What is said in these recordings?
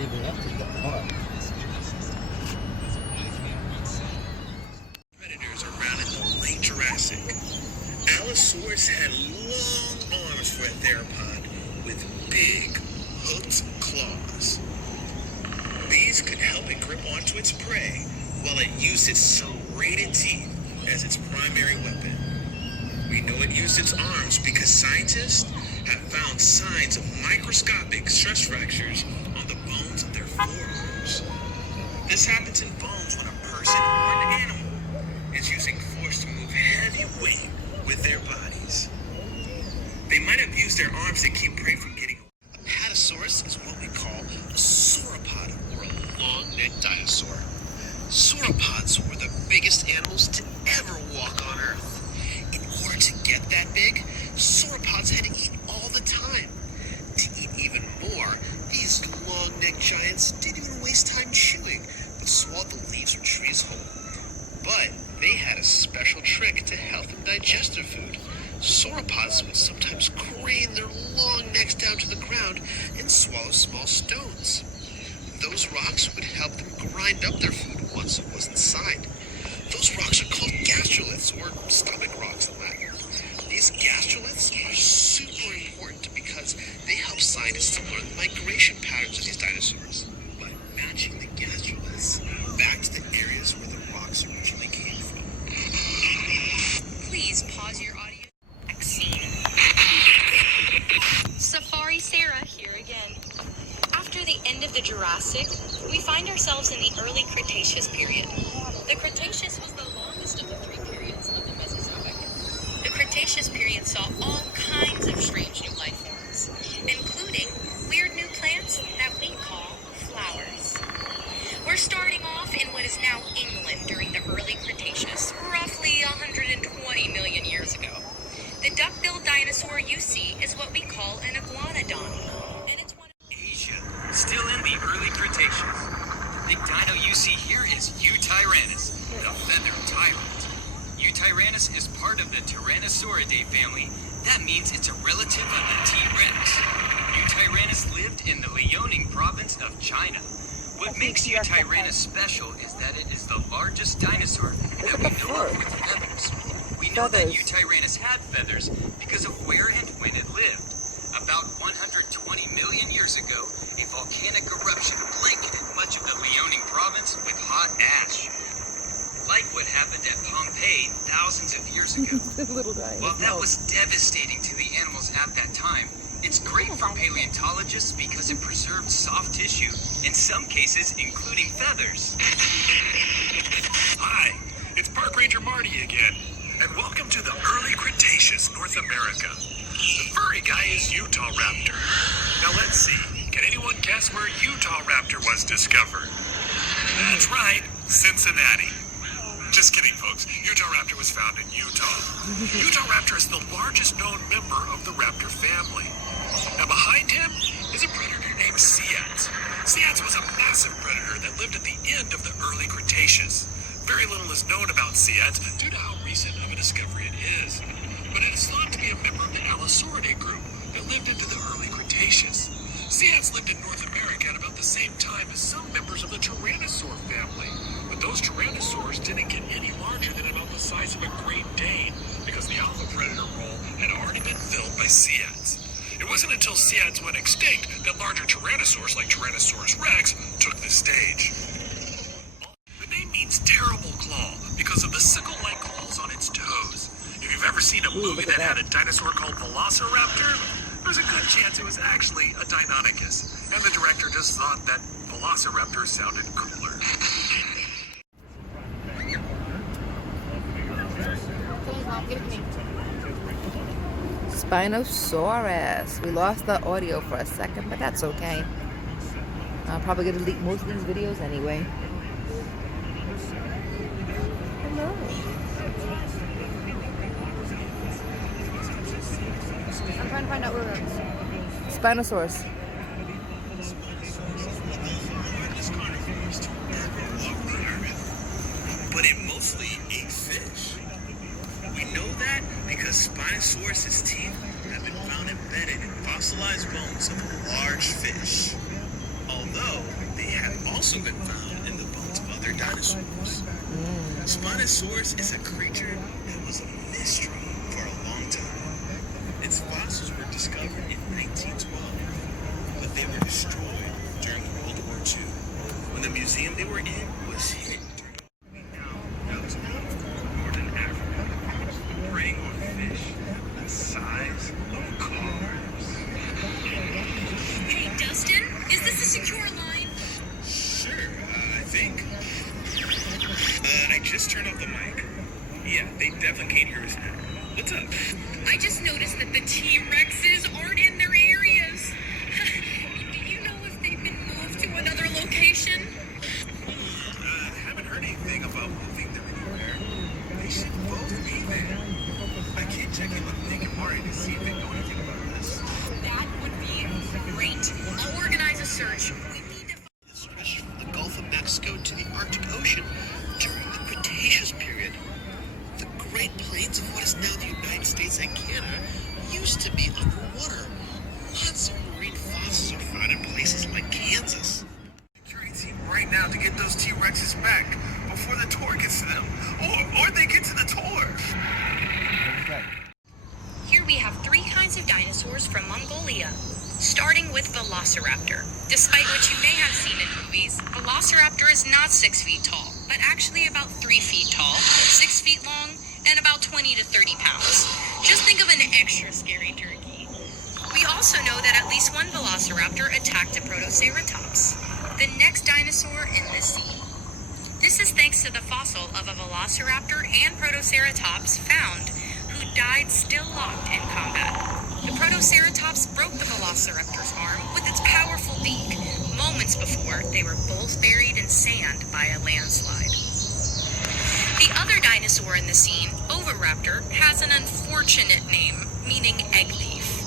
digging up to the heart. Predators around in the late Jurassic. Allosaurus had long arms for a theropod with big, hooked claws. These could help it grip onto its prey while it used its serrated teeth as its primary weapon. We know it used its arms because scientists have found signs of microscopic stress fractures on the bones of their forearms. This happens in bones when a person or an animal is using force to move heavy weight with their bodies. They might have used their arms to keep prey from getting away. Apatosaurus is what we call a sauropod, or a long-necked dinosaur. Sauropods were the biggest animals to ever walk on Earth. In order to get that big, sauropods had to eat all the time. To eat even more, these long-necked giants didn't even waste time chewing, but swallowed the leaves from trees whole. But they had a special trick to help them digest their food. Sauropods would sometimes crane their long necks down to the ground and swallow small stones. Those rocks would help them grind up their food once it was inside. Those rocks are called gastroliths, or stomach rocks in Latin. These gastroliths are super important because they help scientists to learn the migration patterns of these dinosaurs by matching the gastroliths back to the areas where the rocks originally came from. Please pause your audio. Vaccine. Safari Sarah here again. After the end of the Jurassic, we find ourselves in the early Cretaceous period. The Cretaceous was the longest of the three periods of the Mesozoic. The Cretaceous period saw all kinds of strange new life forms, including weird new plants that we call flowers. We're starting off in what is now England during the early Cretaceous, roughly 120 million years ago. The duck-billed dinosaur you see is what we call an iguanodon, and it's one of Asia, still in the early Cretaceous. The big dino you see here is Utahraptor, the feathered tyrant. Utahraptor is part of the Tyrannosauridae family. That means it's a relative of the T-Rex. Utahraptor lived in the Liaoning province of China. What makes Utahraptor special is that it is the largest dinosaur that we know of with feathers. We know that Utahraptor had feathers because of where and when it lived. About 120 million years ago, a volcanic eruption blanketed much of the Liaoning province with hot ash. Like what happened at Pompeii thousands of years ago. While that was devastating to the animals at that time, it's great for paleontologists because it preserved soft tissue, in some cases including feathers. Hi, it's Park Ranger Marty again, and welcome to the early Cretaceous, North America. The furry guy is Utahraptor. Now let's see, can anyone guess where Utahraptor was discovered? That's right, Cincinnati. Just kidding, folks. Utahraptor was found in Utah. Utahraptor is the largest known member of the raptor family. Now behind him is a predator named Shiatsu. Shiatsu was a massive predator that lived at the end of the early Cretaceous. Very little is known about Shiatsu due to how recent of a discovery it is. But it is thought to be a member of the Allosauridae group that lived into the early Cretaceous. Shiatsu lived in North America at about the same time as some members of the Tyrannosaur family. But those Tyrannosaurs didn't get any larger than about the size of a Great Dane because the alpha predator role had already been filled by Shiatsu. It wasn't until Shiatsu went extinct that larger Tyrannosaurs like Tyrannosaurus rex took the stage. The name means terrible claw because of the sickle-like claws on its toes. If you've ever seen a movie that had a dinosaur called Velociraptor, there's a good chance it was actually a Deinonychus, and the director just thought that Velociraptor sounded cooler. Spinosaurus. We lost the audio for a second, but that's okay. I'm probably going to delete most of these videos anyway. Hello. I'm trying to find out where we're at. Spinosaurus. But it mostly ate fish. We know that because Spinosaurus' teeth have been found embedded in fossilized bones of large fish. Although also been found in the bones of other dinosaurs. Spinosaurus is a creature that was a mystery for a long time. Its fossils were discovered in 1912, but they were destroyed during World War II when the museum they were in was hit. Now it's northern Africa, preying on fish the size of cars. Hey, Dustin, is this a secure line? Sure, I think. I just turned off the mic. Yeah, they definitely can't hear us now. What's up? I just noticed that the T-Rexes aren't in their areas. Do you know if they've been moved to another location? Haven't heard anything about moving them anywhere. They should both be there. I can't check in with Nick and Marty to see if they know anything about this. That would be great. I'll organize a search. We need to It stretched from the Gulf of Mexico to the Arctic Ocean during the Cretaceous period. The Great Plains of what is now the United States and Canada used to be underwater. Lots of marine fossils are found in places like Kansas. Security team right now to get those T-Rexes back before the tour gets to them, or they get to the tour. Here we have three kinds of dinosaurs from Mongolia, starting with Velociraptor. Despite what you may have seen in movies, Velociraptor is not 6 feet tall, but actually about 3 feet tall, 6 feet long, and about 20 to 30 pounds. Just think of an extra scary turkey. We also know that at least one Velociraptor attacked a Protoceratops, the next dinosaur in this scene. This is thanks to the fossil of a Velociraptor and Protoceratops found, who died still locked in combat. The Protoceratops broke the Velociraptor's arm with its powerful beak, moments before they were both buried in sand by a landslide. The other dinosaur in the scene, Oviraptor, has an unfortunate name, meaning egg thief.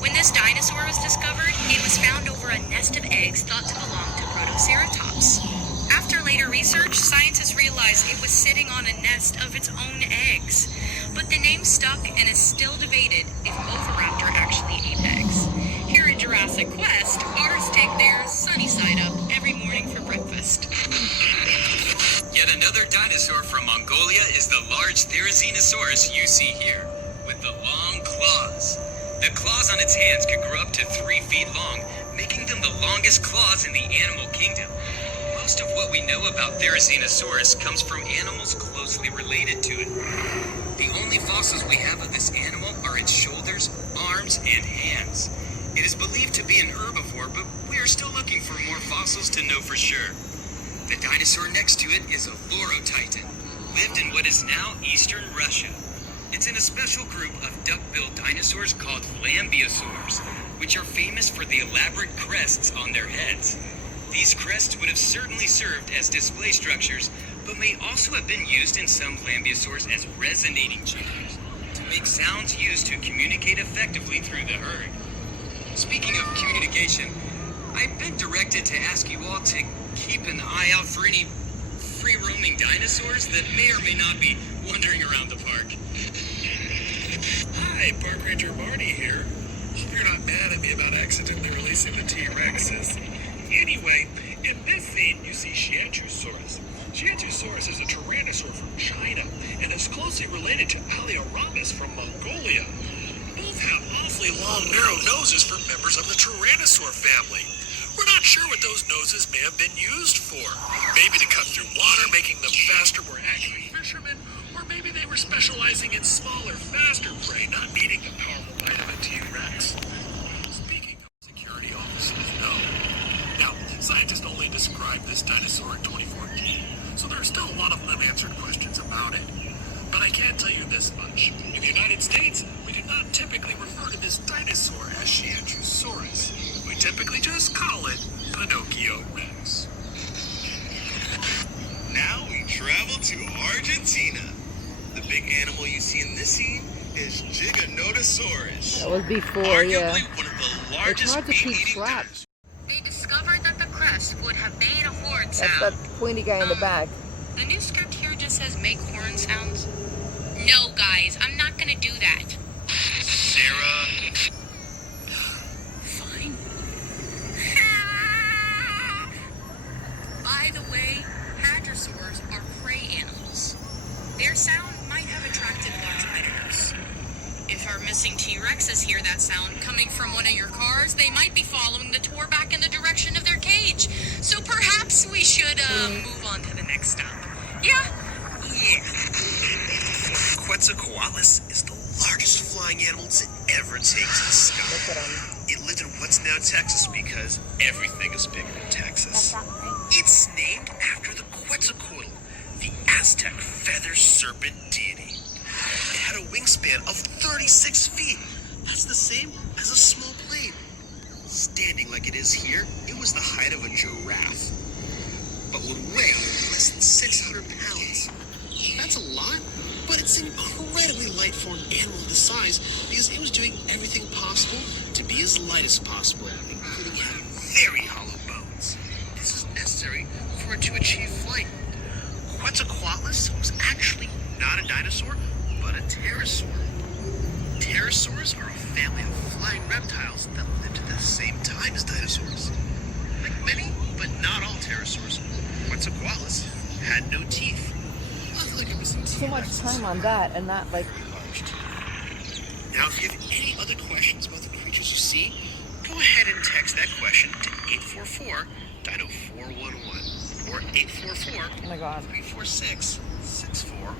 When this dinosaur was discovered, it was found over a nest of eggs thought to belong to Protoceratops. After later research, scientists realized it was sitting on a nest of its own eggs. But the name stuck and is still debated if Oviraptor actually ate eggs. Here at Jurassic Quest, ours take their sunny side up every morning for breakfast. Yet another dinosaur from Mongolia is the large Therazinosaurus you see here, with the long claws. The claws on its hands could grow up to 3 feet long, making them the longest claws in the animal kingdom. Most of what we know about Therazinosaurus comes from animals closely related to it. The only fossils we have of this animal are its shoulders, arms, and hands. It is believed to be an herbivore, but we are still looking for more fossils to know for sure. The dinosaur next to it is a Lorotitan, lived in what is now eastern Russia. It's in a special group of duck-billed dinosaurs called Lambiosaurs, which are famous for the elaborate crests on their heads. These crests would have certainly served as display structures, but may also have been used in some Lambiosaurs as resonating chambers, to make sounds used to communicate effectively through the herd. Speaking of communication, I've been directed to ask you all to keep an eye out for any free-roaming dinosaurs that may or may not be wandering around the park. Hi, Park Ranger Marty here. Hope you're not mad at me about accidentally releasing the T-Rexes. Anyway, in this scene, you see Shiatsusaurus. Shiatsusaurus is a tyrannosaur from China and is closely related to Utahraptor from Mongolia. Both have awfully long, narrow noses for members of the tyrannosaur family. We're not sure what those noses may have been used for. Maybe to cut through water, making them faster, more accurate fishermen, or maybe they were specializing in smaller, faster prey, not needing the powerful bite of a T-Rex. Speaking of security officers, no. Now, scientists only described this dinosaur in 2014, so there are still a lot of unanswered questions about it. But I can tell you this much. In the United States, we do not typically refer to this dinosaur as Shiatsusaurus. We typically just call it Pinocchio Rex. Now we travel to Argentina. The big animal you see in this scene is Giganotosaurus. That was before, Arguably yeah. one of the It's largest hard to keep meat-eating track. dinosaurs. They discovered that the crest would have made a horn That's sound. that pointy guy in the back. The new script here just says make horn sounds. No, guys, I'm not gonna do that. Sarah. Fine. T-Rexes hear that sound coming from one of your cars, they might be following the tour back in the direction of their cage. So perhaps we should move on to the next stop. Yeah? Yeah. Quetzalcoatlus is the largest flying animal to ever take to the sky. It lived in what's now Texas because everything is bigger in Texas. It's named after the Quetzalcoatl, the Aztec feather serpent deity. It had a wingspan of 36 feet. That's the same as a small plane. Standing like it is here, it was the height of a giraffe, but would weigh less than 600 pounds. That's a lot, but it's incredibly light for an animal of the size because it was doing everything possible to be as light as possible, including having very hollow bones. This is necessary for it to achieve flight. Quetzalcoatlus was actually not a dinosaur, but a pterosaur. Pterosaurs are a family of flying reptiles that lived at the same time as dinosaurs. Like many, but not all pterosaurs, Quetzalcoatlus had no teeth. Too much time on that and not like. Now, if you have any other questions about the creatures you see, go ahead and text that question to 844-DINO-411 or 844-346-6411.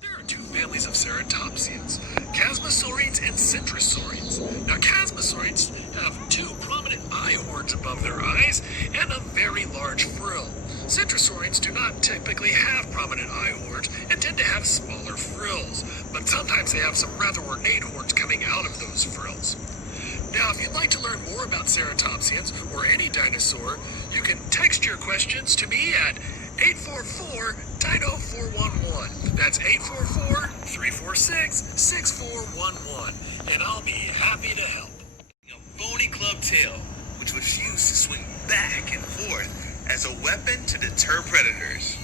There are two families of ceratopsians, chasmosaurids and centrosaurids. Now, chasmosaurids have two prominent eye horns above their eyes and a very large frill. Centrosaurids do not typically have prominent eye horns and tend to have smaller frills, but sometimes they have some rather ornate horns coming out of those frills. Now, if you'd like to learn more about ceratopsians or any dinosaur, you can text your questions to me at 844-DINO-411. That's 844-346-6411, and I'll be happy to help. A bony club tail, which was used to swing back and forth as a weapon to deter predators.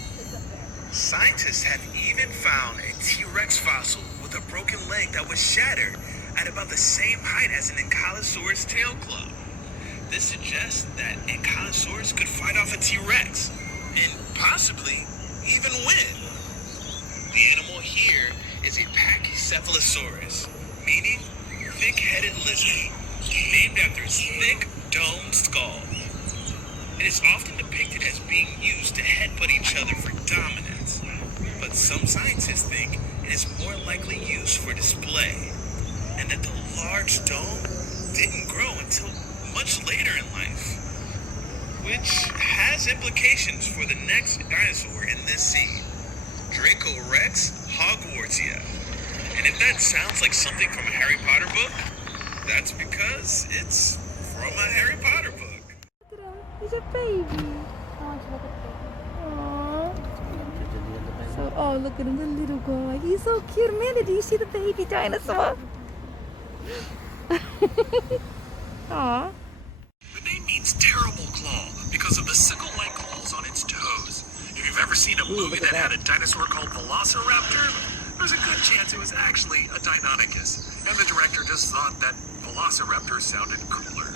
Scientists have even found a T-Rex fossil with a broken leg that was shattered at about the same height as an Ankylosaurus tail club. This suggests that Ankylosaurus could fight off a T-Rex and possibly even win. The animal here is a Pachycephalosaurus, meaning thick-headed lizard, named after its thick, domed skull. It is often depicted as being used to headbutt each other for dominance, but some scientists think it is more likely used for display, and that the large dome didn't grow until much later in life, which has implications for the next dinosaur in this scene, Dracorex Hogwartsia. And if that sounds like something from a Harry Potter book, that's because it's from a Harry Potter book. He's a baby. Aww. So, oh, look at him, the little guy. He's so cute. Amanda, do you see the baby dinosaur? Aww. The name means terrible claw because of the sickle-like claws on its toes. If you've ever seen a movie that had a dinosaur called Velociraptor, there's a good chance it was actually a Deinonychus, and the director just thought that Velociraptor sounded cooler.